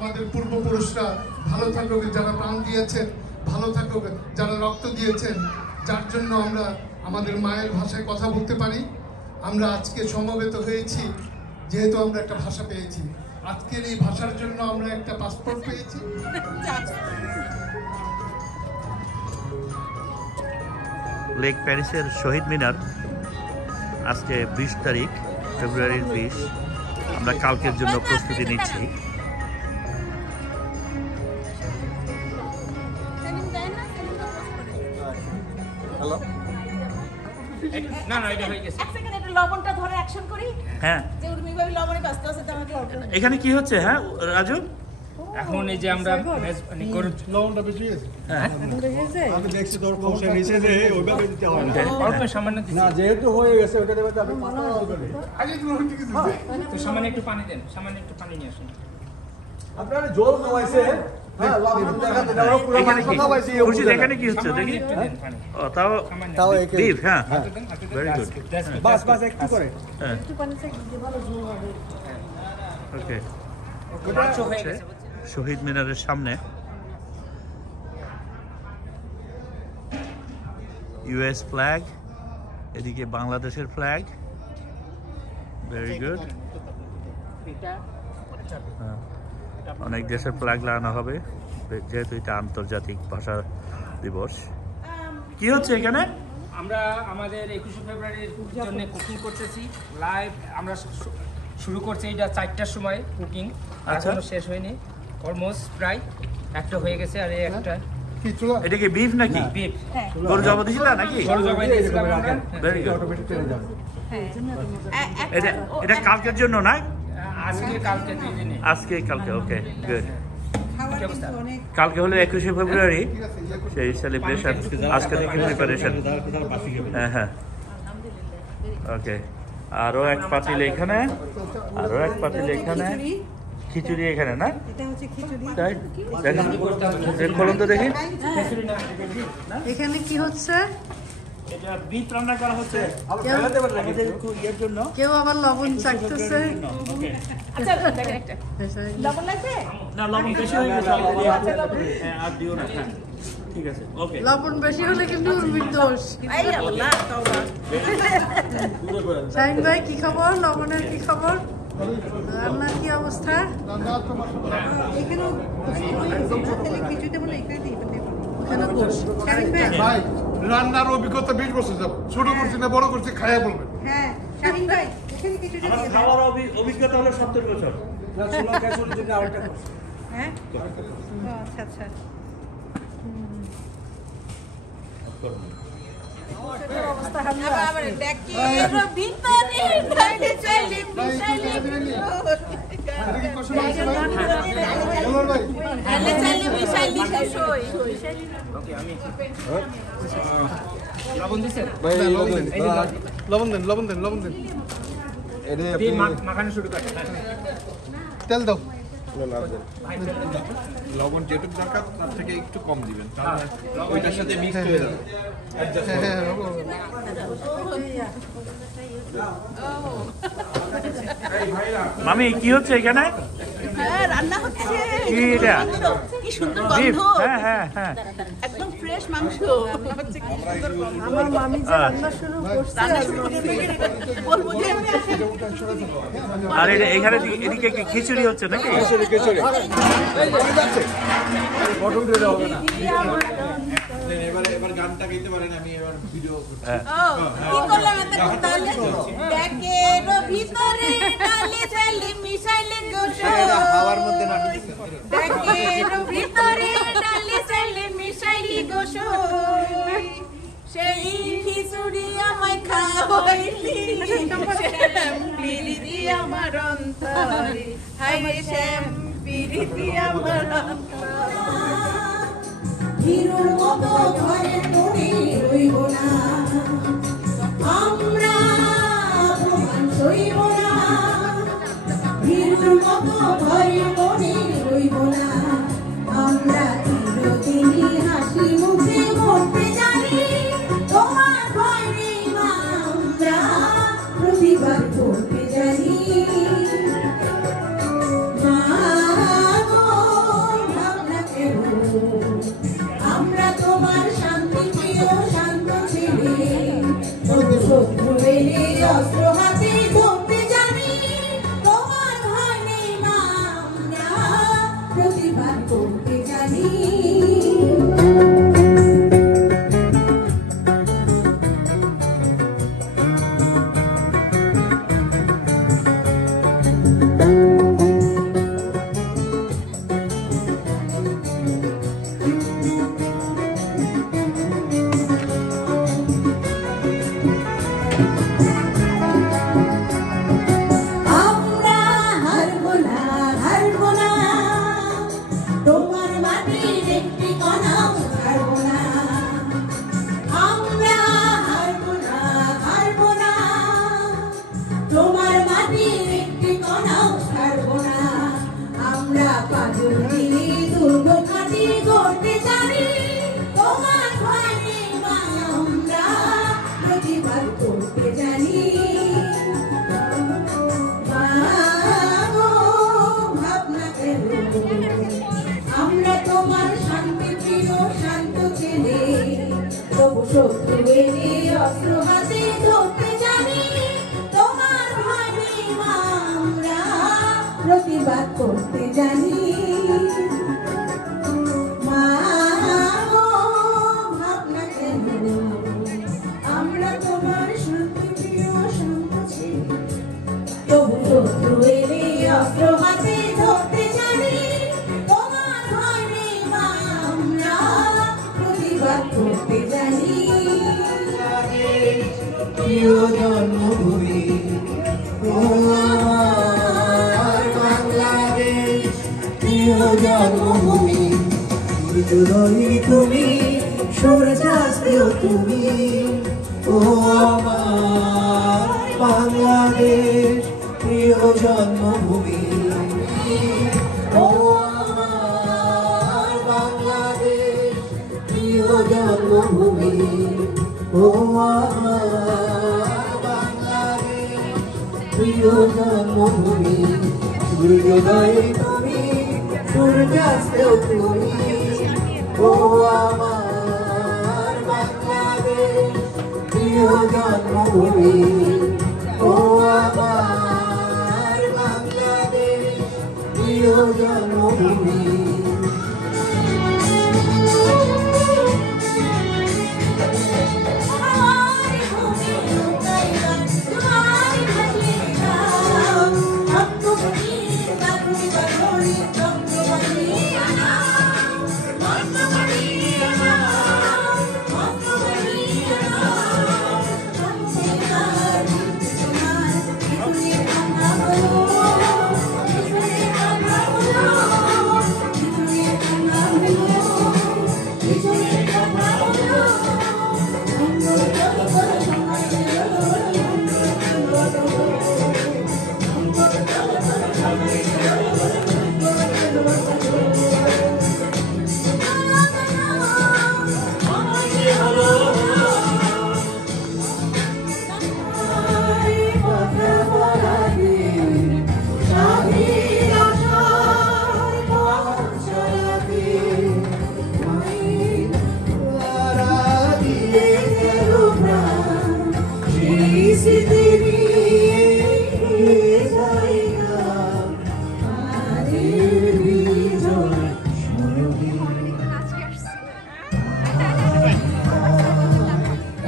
আমাদের পূর্বপুরুষরা ভালো থাকুক, যারা প্রাণ দিয়েছেন ভালো থাকুক, যারা রক্ত দিয়েছেন, যার জন্য আমরা আমাদের মায়ের ভাষায় কথা বলতে পারি। আমরা আজকে সমবেত হয়েছি যেহেতু আমরা একটা ভাষা পেয়েছি। আজকের এই ভাষার জন্য আমরা একটা পাসপোর্ট পেয়েছি। লেক প্যারিসের শহীদ মিনার আজকে 20 তারিখ, ফেব্রুয়ারির 20। আমরা কালকের জন্য প্রস্তুতি নিচ্ছি। হ্যালো, হ্যাঁ, এখানে কি হচ্ছে? হ্যাঁ রাজু, এখন এই যে আমরা লবণটা বেশি গেছে। আমি দেখছি তোর কৌশল নিচে যে ওইভাবে দিতে হয় না। অল্প সামান্য দিচ্ছি। না, যেহেতু হয়ে গেছে ওটা দেবে, আপনি পানি দেবেন। আগে তো ঠিক আছে, তো সামান্য একটু পানি দেন, সামান্য একটু পানি নিয়ে আসুন। আপনারা জল খাওয়াইছে, হ্যাঁ, লবণ দেখাতে দাও, পুরো এখানে পানি কি খাওয়াইছি। খুশি, এখানে কি হচ্ছে দেখি? একটু দেন পানি। ও তাও তাও একে বিফ, হ্যাঁ, হাতে দেন, হাতে দেন। Very good. That's good, বাস that's বাস good. একটু করে। হ্যাঁ, ওকে। মাংস হয়ে গেছে। শহীদ মিনারের সামনে ইউএস ফ্ল্যাগ, এদিকে বাংলাদেশের ফ্ল্যাগ। Very good. অনেক দেশের ফ্ল্যাগ লাগানো হবে যেহেতু এটা আন্তর্জাতিক ভাষা দিবস। কি হচ্ছে এখানে? আমরা আমাদের 21শে ফেব্রুয়ারির জন্য কুকিং করতেছি লাইভ। আমরা শুরু করছি এটা 4টার সময় কুকিং, আচ্ছা। এখনো শেষ হয়নি, অলমোস্ট প্রায় একটা হয়ে গেছে। আর এই একটা কি চলো এটা কি বিফ নাকি? বিফ, গরু জবা দিছিল নাকি? বড় জবাই দিয়েছিলাম আমরা। Very good. অটোমেটিক চলে যাবে। এটা এটা কালকের জন্য না? আজকে কালকে 2 দিনে। আজকে কালকে, ওকে গুড। কি অবস্থা? কালকে হলো 21শে ফেব্রুয়ারি, সেই সেলিব্রেশন আজকে থেকে প্রিপারেশন। হ্যাঁ হ্যাঁ, ওকে। আরো এক পাতিল এখানে, আরো এক পাতিল এখানে, খিচুড়ি এখানে না? তাই দেখেন, খোলন তো দেখি। এখানে কি হচ্ছে? এটা বিফ রান্না করা হচ্ছে কেউ আমাদের ইয়ের জন্য। কেউ আবার লবণ চাকতেছে। ওকে, লবণ লাগবে? না লবণ বেশি হয়ে গেছে। হ্যাঁ, আর দিও না। হ্যাঁ, ঠিক আছে, ওকে। লবণ বেশি হলে কিন্তু উর্মির দোষ। শাহিন ভাই কি খবর? লবণের কি খবর? রান্নার কি অবস্থা? এখানে গোশ। শাহিন ভাই, ভাই রান্নার অভিজ্ঞতা 20 বছর যাব, ছোট করছি না বড় করছি, খাইয়া বলবেন। হ্যাঁ শাহিন ভাই, এখানে খিচুড়ি আমার খাওয়ার অভিজ্ঞতা হলো 70 বছর। না, ছোলা খেজুরের জন্য আরেকটা করছি। হ্যাঁ, আচ্ছা আচ্ছা। অবস্থা লবণ দিছেন? লবণ দেন, লবণ দেন, লবণ দেন, দিয়ে মাখানো শুরু করেন। তেল দাও। লবণ যেটুকু দরকার তার থেকে একটু কম দিবেন, তাহলে ওইটার সাথে মিক্স হয়ে যাবে। মামি কি হচ্ছে এখানে? রান্না হচ্ছে। কি এটা? কি সুন্দর বিফ? গন্ধ, হ্যাঁ হ্যাঁ হ্যাঁ, একদম ফ্রেশ মাংস। আমার মামি যে রান্না শুরু করছে, বলবো যে আর এটা এখানে এদিকে কি খিচুড়ি হচ্ছে নাকি? খিচুড়ি খিচুড়ি ঠিক আছে, বটল দিয়ে দেওয়া হবে না। এবার গানটা গাইতে পারেন, আমি এবার ভিডিও করছি। কি করলাম এতক্ষণ তাহলে? ব্যাগের ভিতরে ডালে ঝালে মিশাইলে গোসল। হাওয়ার মধ্যে না, ব্যাগের ভিতরে ডালে ঝালে মিশাইলি গোসল। সেই খিচুড়ি আমায় খাওয়াইলি, শ্যাম পিরিতি আমার অন্তরে, হায় রে শ্যাম পিরিতি আমার অন্তরে। হিরোর মতো ঘরের মনে রইব না, আমরা অপমান সইব না। হিরোর মতো ঘরের মনে রইব না, আমরা চিরদিনই হাসি মুখে মরতে জানি। তোমার ভয় নেই মা, আমরা প্রতিবাদ করতে জানি। মা মাটির একটি কণাও ছাড়ব না। আমরা পাথর দিলে দুর্গ কাটি করতে জানি, তোমার ভয় নেই মা, আমরা প্রতিবাদ করতে জানি। মা গো, ভাবনা কেন, আমরা তোমার শান্তি প্রিয় শান্ত ছেলে, তবু শত্রু এলে অস্ত্র হাতে ধরতে জানি, তোমার ভয় নেই মা, আমরা প্রতিবাদ করতে জানি। মা গো, ভাবনা কেন, আমরা তোমার শান্তি প্রিয় শান্ত ছেলে, তবু শত্রু এলে অস্ত্র হাতে ধরতে জানি, তোমার ভয় নেই মা, আমরা প্রতিবাদ করতে জানি। প্রিয় জন্মভূমি ও আমার বাংলাদেশ, প্রিয় জন্মভূমি, সূর্যোদয় তুমি, সূর্যাস্তেও তুমি, ও আমার বাংলাদেশ, প্রিয় জন্মভূমি, ও আমার বাংলাদেশ, প্রিয় জন্মভূমি, ও আমার বাংলাদেশ, প্রিয় জন্মভূমি, সূর্যোদয় তুমি, সূর্যাস্তেও তুমি, ও আমার বাংলাদেশ, প্রিয় জন্মভূমি, ও আমার বাংলাদেশ, প্রিয় জন্মভূমি।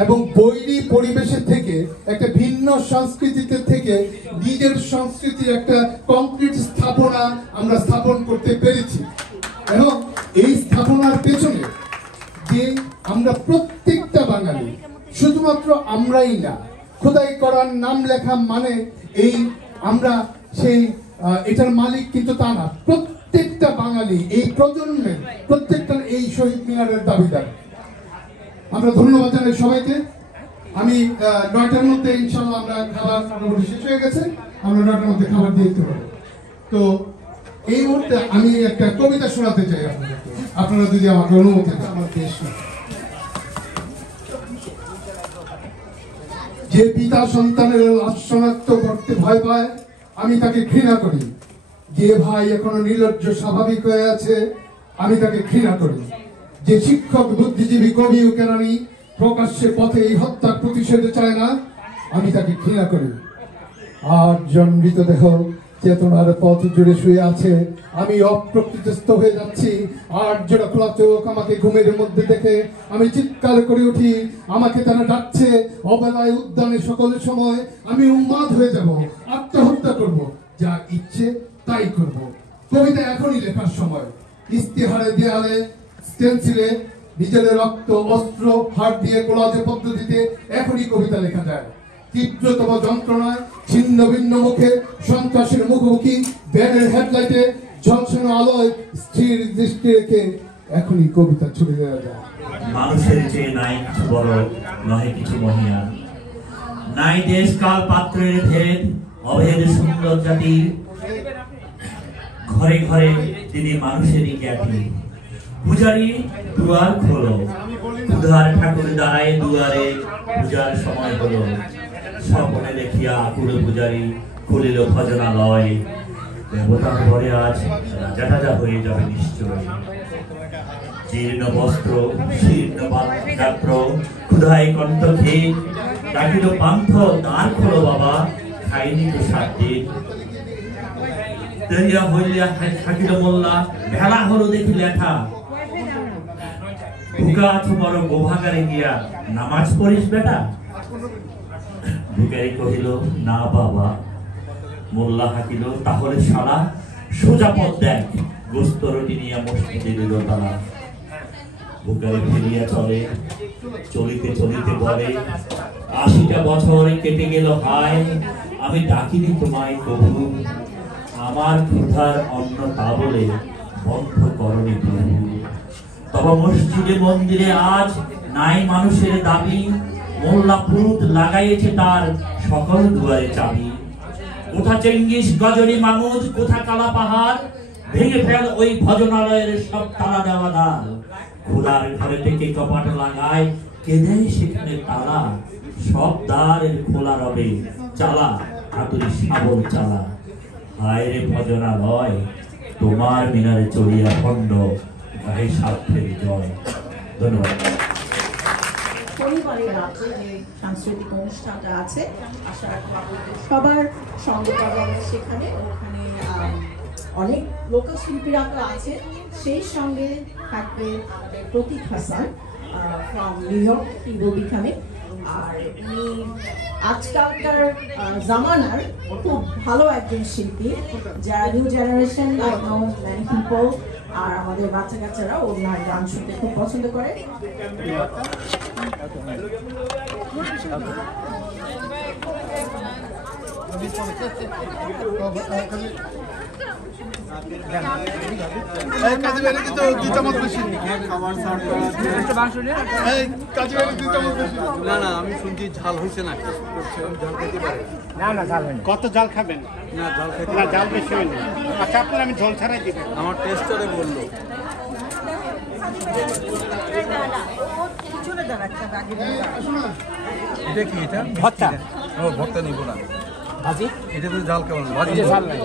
এবং বৈরী পরিবেশের থেকে একটা ভিন্ন সংস্কৃতিতে থেকে নিজের সংস্কৃতির একটা কংক্রিট স্থাপনা আমরা স্থাপন করতে পেরেছি। এবং এই স্থাপনার পেছনে যে আমরা প্রত্যেকটা বাঙালি, শুধুমাত্র আমরাই না, খোদাই করার নাম লেখা মানে এই আমরা সেই এটার মালিক কিন্তু তা না, প্রত্যেকটা বাঙালি এই প্রজন্মের প্রত্যেকটা এই শহীদ মিনারের দাবিদার। আমরা ধন্যবাদ জানাই সবাইকে। আমি 9টার মধ্যে ইনশাআল্লাহ আমরা খাবার শেষ হয়ে গেছে, আমরা 9টার মধ্যে খাবার দিয়ে দিতে পারবো। তো এই মুহূর্তে আমি একটা কবিতা শোনাতে চাই আপনাদেরকে, আপনারা যদি আমাকে অনুমতি দেন। আমার দেশ যে পিতা সন্তানের লাশ শনাক্ত করতে ভয় পায়, আমি তাকে ঘৃণা করি। যে ভাই এখনো নির্লজ্জ স্বাভাবিক হয়ে আছে, আমি তাকে ঘৃণা করি। যে শিক্ষক, বুদ্ধিজীবী, কবি ও কেরানি প্রকাশ্যে পথে এই হত্যার প্রতিশোধ চায় না, আমি তাকে ঘৃণা করি। 8 জন মৃতদেহ চেতনার পথ জুড়ে শুয়ে আছে, আমি অপ্রকৃতিস্থ হয়ে যাচ্ছি। 8 জোড়া খোলা চোখ আমাকে ঘুমের মধ্যে দেখে আমি চিৎকার করে উঠি, আমাকে তারা ডাকছে। অবেলায় উদ্যানে সকল সময় আমি উন্মাদ হয়ে যাব, আত্মহত্যা করব, যা ইচ্ছে তাই করব। কবিতা এখনই লেখার সময়। ইস্তেহারে, দেয়ালে, স্টেন্সিলে নিজের রক্ত, অস্ত্র, হাত দিয়ে কোলাজে পদ্ধতিতে এখনই কবিতা লেখা যায়। তীব্রতম যন্ত্রণায়, ছিন্ন ভিন্ন মুখে, সন্ত্রাসের মুখোমুখি, ব্যানের হেডলাইটে, ঝলসানো আলোয় স্থির দৃষ্টি রেখে এখনই কবিতা ছুড়ে দেওয়া যায়। মানুষের চেয়ে নাই কিছু বড়, নহে কিছু মহিয়া, নাই দেশ কাল পাত্রের ভেদ, অভেদ সুন্দর জাতি, ঘরে ঘরে তিনি মানুষেরই জ্ঞাতি। পূজারি দুয়ার খোলো, ক্ষুধার ঠাকুর দাঁড়ায় দুয়ারে, পূজার সময় হলো। স্বপনে দেখিয়া আকুল পূজারি খুলিল ভজনালয়। দেবতার ঘরে আজ রাজা রাজা হয়ে যাবে নিশ্চয়। জীর্ণ বস্ত্র শীর্ণ পাত্র, ক্ষুধায় কণ্ঠ খেয়ে ডাকিল পান্থ, দ্বার খোলো বাবা, খাইনি তো 7 দিন। দেরিয়া হইয়া থাকিল মোল্লা, ভেলা হলো দেখি লেখা। ভুকা তোমার গোভাগারে গিয়া নামাজ পড়িস বেটা। ভিখারি কহিল না বাবা। মোল্লা হাকিল তাহলে শালা সোজা পথ দেখ, গোস্ত রুটি নিয়ে মসজিদে দিল তারা। ভিখারি ফিরিয়া চলে, চলিতে চলিতে বলে 80টা বছর কেটে গেল হায়, আমি ডাকিনি তোমায় কবু। আমার ক্ষুধার অন্ন তা বলে বন্ধ করনি প্রভু। তবে মসজিদে মন্দিরে আজ নাই মানুষের দাবি, মোল্লা পুরুত লাগাইয়েছে তার সকল দুয়ারে চাবি। কোথা চেঙ্গিস গজনী মামুদ, কোথা কালা পাহাড়, ভেঙে ফেল ওই ভজনালয়ের সব তালা দেওয়া দ্বার। খোদার ঘরে থেকে কপাট লাগায়, কে দেয় সেখানে তালা। সব দ্বারের খোলা রবে, চালা হাতুড়ি শাবল চালা। হায় রে ভজনালয়, তোমার মিনারে চড়িয়া খণ্ড, গায়ে স্বার্থের জয়। ধন্যবাদ। পরিবারের রাতে যে সাংস্কৃতিক অনুষ্ঠানটা আছে, আশা রাখবো আপনাদের সবার সঙ্গে পাবেন সেখানে। ওখানে অনেক লোকাল শিল্পীরা তো আছে, সেই সঙ্গে থাকবে আমাদের Pratik Hasan from New York, he will be coming. আর উনি আজকালকার জামানার খুব ভালো একজন শিল্পী, যারা new generation like no many people, আর আমাদের বাচ্চা কাচ্চারা ওনার গান শুনতে খুব পছন্দ করে। না না, আমি শুনছি ঝাল হয়েছে না, ঝাল খেতে পারে না না, ঝাল হয়নি। কত জাল খাবেন? না, ঝাল খেতে না, জাল বেশি হয়নি। আচ্ছা, আপনার আমি ঝোল ছাড়াই দিব। আমার টেস্টারে বললো। এটা কি? এটা ভর্তা। ও, ভর্তা নিব না, ভাজি। এটা তো ঝাল কেমন? ভাজি ঝাল নাই।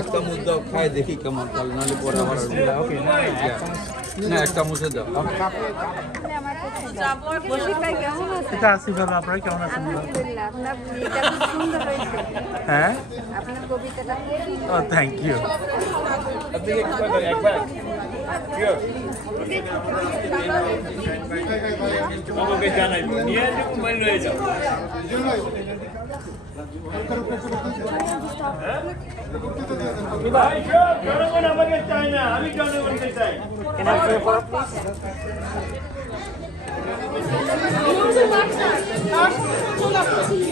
এক চামচ দাও, খাই দেখি কেমন, তাহলে নাহলে পরে আবার না, এক চামচে দাও। এটা আসি ভালো, আপনারা কেমন আছেন? হ্যাঁ, ও থ্যাংক ইউ। আমাকে চাই না, আমি জনগণকে চাই। Thank you.